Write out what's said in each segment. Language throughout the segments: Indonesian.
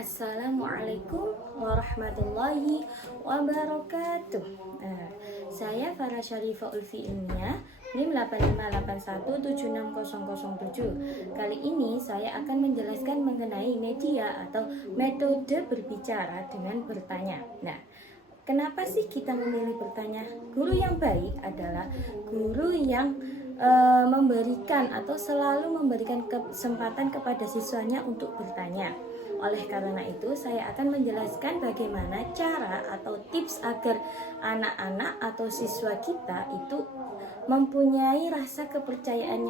Assalamualaikum warahmatullahi wabarakatuh. Saya Farah Syarifah Ulfi Ilmiah, NIM 8581760007. Kali ini saya akan menjelaskan mengenai media atau metode berbicara dengan bertanya. Nah, kenapa sih kita memilih bertanya? Guru yang baik adalah guru yang memberikan atau selalu memberikan kesempatan kepada siswanya untuk bertanya. Oleh karena itu, saya akan menjelaskan bagaimana cara atau tips agar anak-anak atau siswa kita itu mempunyai rasa kepercayaan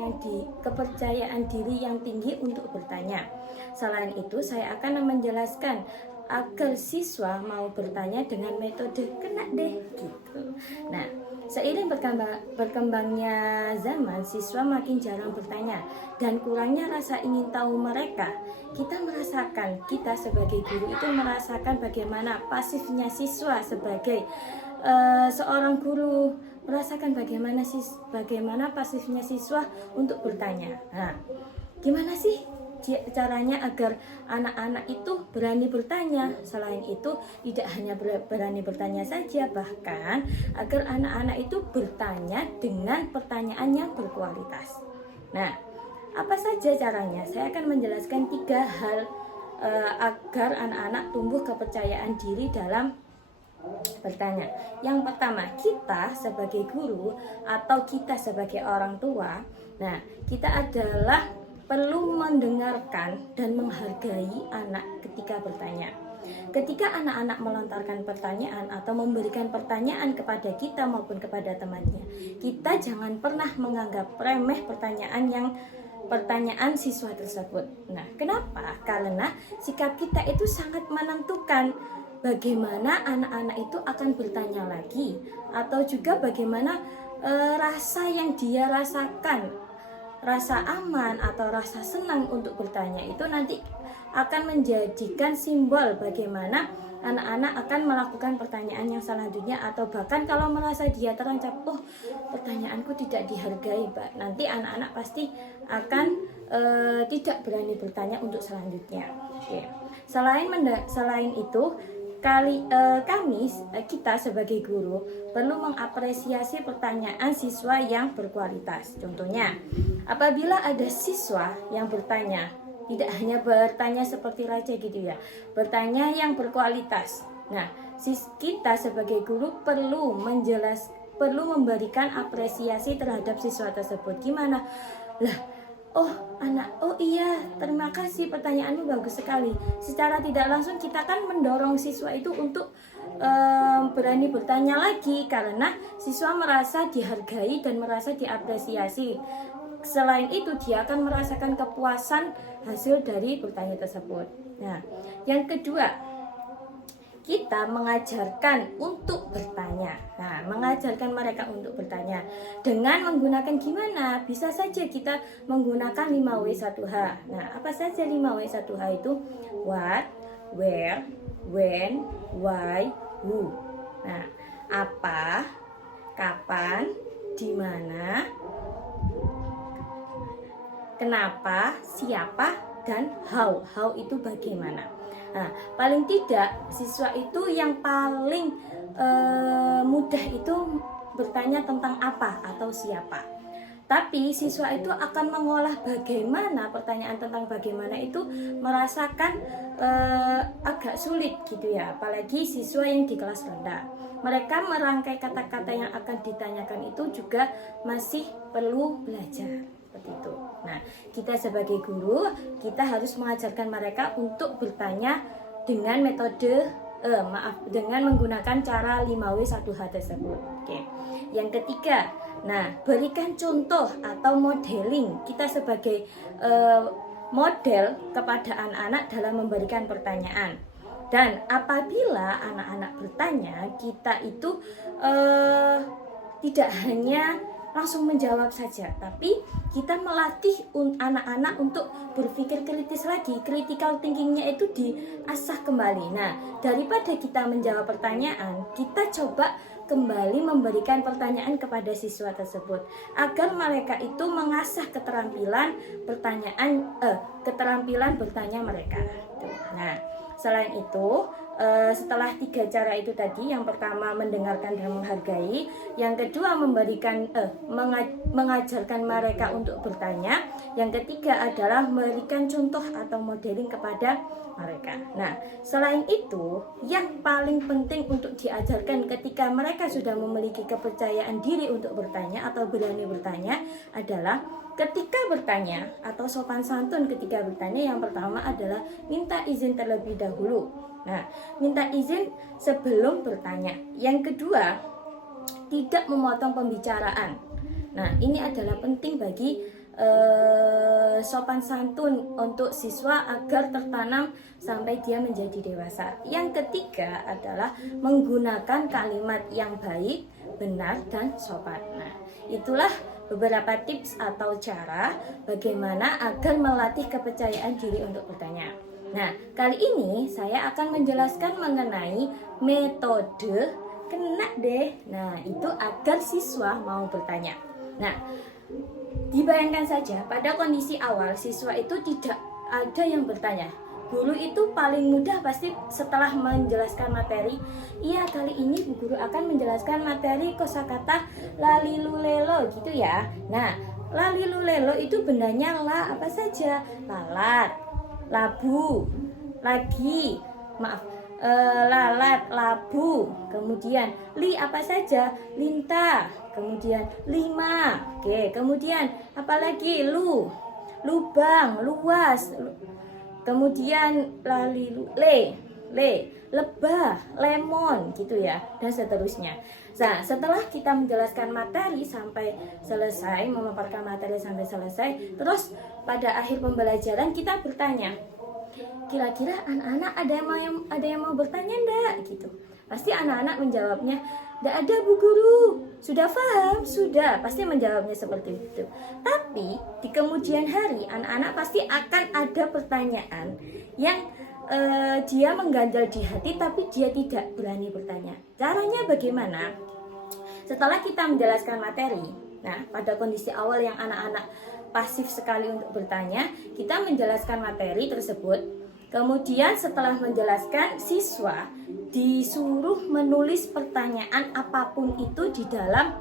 diri yang tinggi untuk bertanya. Selain itu, saya akan menjelaskan agar siswa mau bertanya dengan metode kena deh gitu. Nah, seiring berkembangnya zaman, siswa makin jarang bertanya dan kurangnya rasa ingin tahu mereka. Kita sebagai guru itu merasakan bagaimana pasifnya siswa sebagai seorang guru, merasakan bagaimana pasifnya siswa untuk bertanya. Nah, gimana sih caranya agar anak-anak itu berani bertanya? Selain itu, tidak hanya berani bertanya saja, bahkan agar anak-anak itu bertanya dengan pertanyaan yang berkualitas. Nah, apa saja caranya? Saya akan menjelaskan 3 hal agar anak-anak tumbuh kepercayaan diri dalam bertanya. Yang pertama, kita sebagai guru atau kita sebagai orang tua, nah, kita adalah perlu mendengarkan dan menghargai anak ketika bertanya. Ketika anak-anak melontarkan pertanyaan atau memberikan pertanyaan kepada kita maupun kepada temannya, kita jangan pernah menganggap remeh pertanyaan siswa tersebut. Nah, kenapa? Karena sikap kita itu sangat menentukan bagaimana anak-anak itu akan bertanya lagi, atau juga bagaimana rasa yang dia rasakan, rasa aman atau rasa senang untuk bertanya itu nanti akan menjadikan simbol bagaimana anak-anak akan melakukan pertanyaan yang selanjutnya, atau bahkan kalau merasa dia terancam, pertanyaanku tidak dihargai, nanti anak-anak pasti akan tidak berani bertanya untuk selanjutnya. Oke. Selain itu, kita sebagai guru perlu mengapresiasi pertanyaan siswa yang berkualitas. Contohnya, apabila ada siswa yang bertanya, tidak hanya bertanya seperti receh gitu ya, bertanya yang berkualitas. Nah, kita sebagai guru perlu memberikan apresiasi terhadap siswa tersebut. Gimana? Oh iya, terima kasih, pertanyaanmu bagus sekali. Secara tidak langsung kita kan mendorong siswa itu untuk berani bertanya lagi, karena siswa merasa dihargai dan merasa diapresiasi. Selain itu, dia akan merasakan kepuasan hasil dari bertanya tersebut. Nah, yang kedua, kita mengajarkan untuk bertanya. Nah, mengajarkan mereka untuk bertanya dengan menggunakan gimana? Bisa saja kita menggunakan 5W1H. Nah, apa saja 5W1H itu? What, where, when, why, who. Nah, apa, kapan, di mana, kenapa, siapa, dan how. How itu bagaimana. Nah, paling tidak siswa itu yang paling mudah itu bertanya tentang apa atau siapa. Tapi siswa itu akan mengolah bagaimana, pertanyaan tentang bagaimana itu merasakan agak sulit gitu ya. Apalagi siswa yang di kelas rendah. Mereka merangkai kata-kata yang akan ditanyakan itu juga masih perlu belajar. Seperti itu. Nah, kita sebagai guru, kita harus mengajarkan mereka untuk bertanya dengan dengan menggunakan cara 5W1H tersebut. Oke. Yang ketiga, nah, berikan contoh atau modeling. Kita sebagai model kepada anak-anak dalam memberikan pertanyaan. Dan apabila anak-anak bertanya, kita itu tidak hanya langsung menjawab saja, tapi kita melatih anak-anak untuk berpikir kritis lagi. Critical thinkingnya itu diasah kembali. Nah, daripada kita menjawab pertanyaan, kita coba kembali memberikan pertanyaan kepada siswa tersebut agar mereka itu mengasah keterampilan bertanya mereka. Nah, Selain itu, setelah 3 cara itu tadi, yang pertama mendengarkan dan menghargai, yang kedua mengajarkan mereka untuk bertanya, yang ketiga adalah memberikan contoh atau modeling kepada mereka. Nah, selain itu, yang paling penting untuk diajarkan ketika mereka sudah memiliki kepercayaan diri untuk bertanya atau berani bertanya adalah ketika bertanya atau sopan santun ketika bertanya, yang pertama adalah minta izin terlebih dahulu. Nah, minta izin sebelum bertanya. Yang kedua, tidak memotong pembicaraan. Nah, ini adalah penting bagi sopan santun untuk siswa agar tertanam sampai dia menjadi dewasa. Yang ketiga adalah menggunakan kalimat yang baik, benar, dan sopan. Nah, itulah beberapa tips atau cara bagaimana agar melatih kepercayaan diri untuk bertanya. Nah, kali ini saya akan menjelaskan mengenai metode kena deh. Nah, itu agar siswa mau bertanya. Nah, dibayangkan saja pada kondisi awal siswa itu tidak ada yang bertanya. Guru itu paling mudah pasti setelah menjelaskan materi. Iya, kali ini Bu Guru akan menjelaskan materi kosakata lalilulelo gitu ya. Nah, lalilulelo itu bendanya la apa saja? Lalat, labu, lagi, lalat, labu, kemudian li apa saja? Linta, kemudian lima. Oke, kemudian apalagi? Lubang, luas. Kemudian lebah, lemon gitu ya, dan seterusnya. Nah, setelah kita menjelaskan materi sampai selesai, memaparkan materi sampai selesai, terus pada akhir pembelajaran kita bertanya, kira-kira anak-anak ada yang mau bertanya enggak gitu. Pasti anak-anak menjawabnya, enggak ada Bu Guru. Sudah paham? Sudah. Pasti menjawabnya seperti itu. Tapi di kemudian hari anak-anak pasti akan ada pertanyaan yang dia mengganjal di hati tapi dia tidak berani bertanya. Caranya bagaimana? Setelah kita menjelaskan materi, nah pada kondisi awal yang anak-anak pasif sekali untuk bertanya, kita menjelaskan materi tersebut. Kemudian setelah menjelaskan, siswa disuruh menulis pertanyaan apapun itu di dalam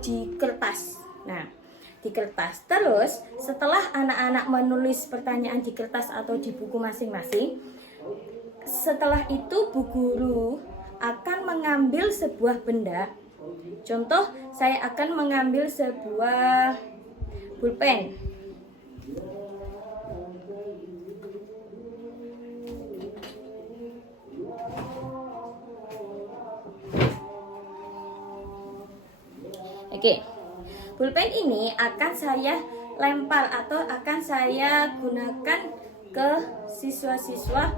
di kertas. Nah, di kertas. Terus setelah anak-anak menulis pertanyaan di kertas atau di buku masing-masing, setelah itu Bu Guru akan mengambil sebuah benda. Contoh, saya akan mengambil sebuah pulpen. Oke, pulpen ini akan saya lempar atau akan saya gunakan ke siswa-siswa,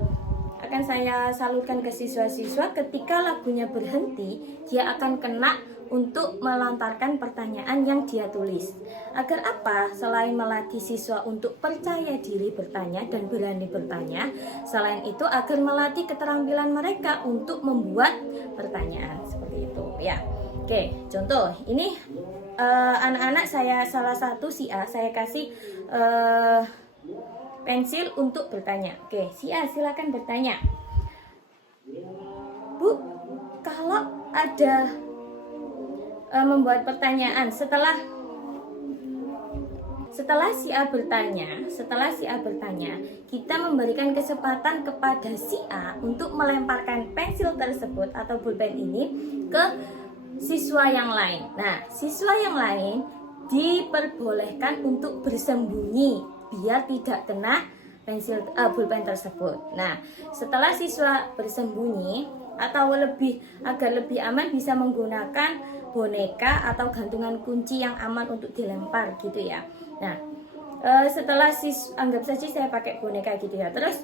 akan saya salurkan ke siswa-siswa. Ketika lagunya berhenti, dia akan kena untuk melontarkan pertanyaan yang dia tulis. Agar apa? Selain melatih siswa untuk percaya diri bertanya dan berani bertanya, selain itu agar melatih keterampilan mereka untuk membuat pertanyaan seperti itu ya. Oke, contoh ini anak-anak saya salah satu si A, saya kasih pensil untuk bertanya. Oke, si A silakan bertanya. Bu, kalau ada membuat pertanyaan setelah si A bertanya, kita memberikan kesempatan kepada si A untuk melemparkan pensil tersebut atau pulpen ini ke siswa yang lain. Nah, siswa yang lain diperbolehkan untuk bersembunyi biar tidak kena pulpen tersebut. Nah, setelah siswa bersembunyi atau agar lebih aman bisa menggunakan boneka atau gantungan kunci yang aman untuk dilempar gitu ya. Nah, setelah anggap saja saya pakai boneka gitu ya. Terus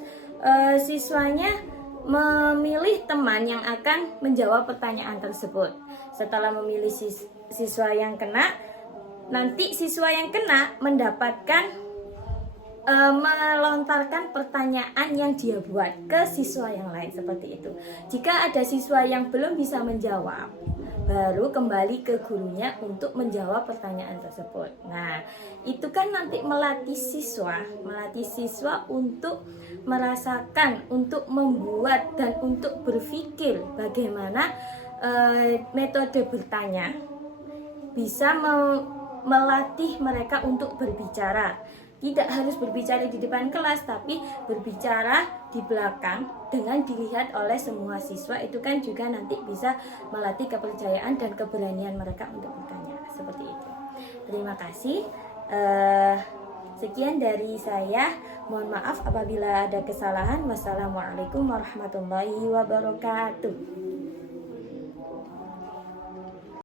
siswanya memilih teman yang akan menjawab pertanyaan tersebut. Setelah memilih siswa yang kena, nanti siswa yang kena mendapatkan melontarkan pertanyaan yang dia buat ke siswa yang lain seperti itu. Jika ada siswa yang belum bisa menjawab, baru kembali ke gurunya untuk menjawab pertanyaan tersebut. Nah, itu kan nanti melatih siswa untuk merasakan, untuk membuat dan untuk berpikir bagaimana metode bertanya bisa melatih mereka untuk berbicara. Tidak harus berbicara di depan kelas, tapi berbicara di belakang dengan dilihat oleh semua siswa. Itu kan juga nanti bisa melatih kepercayaan dan keberanian mereka untuk bertanya. Seperti itu. Terima kasih. Sekian dari saya. Mohon maaf apabila ada kesalahan. Wassalamualaikum warahmatullahi wabarakatuh.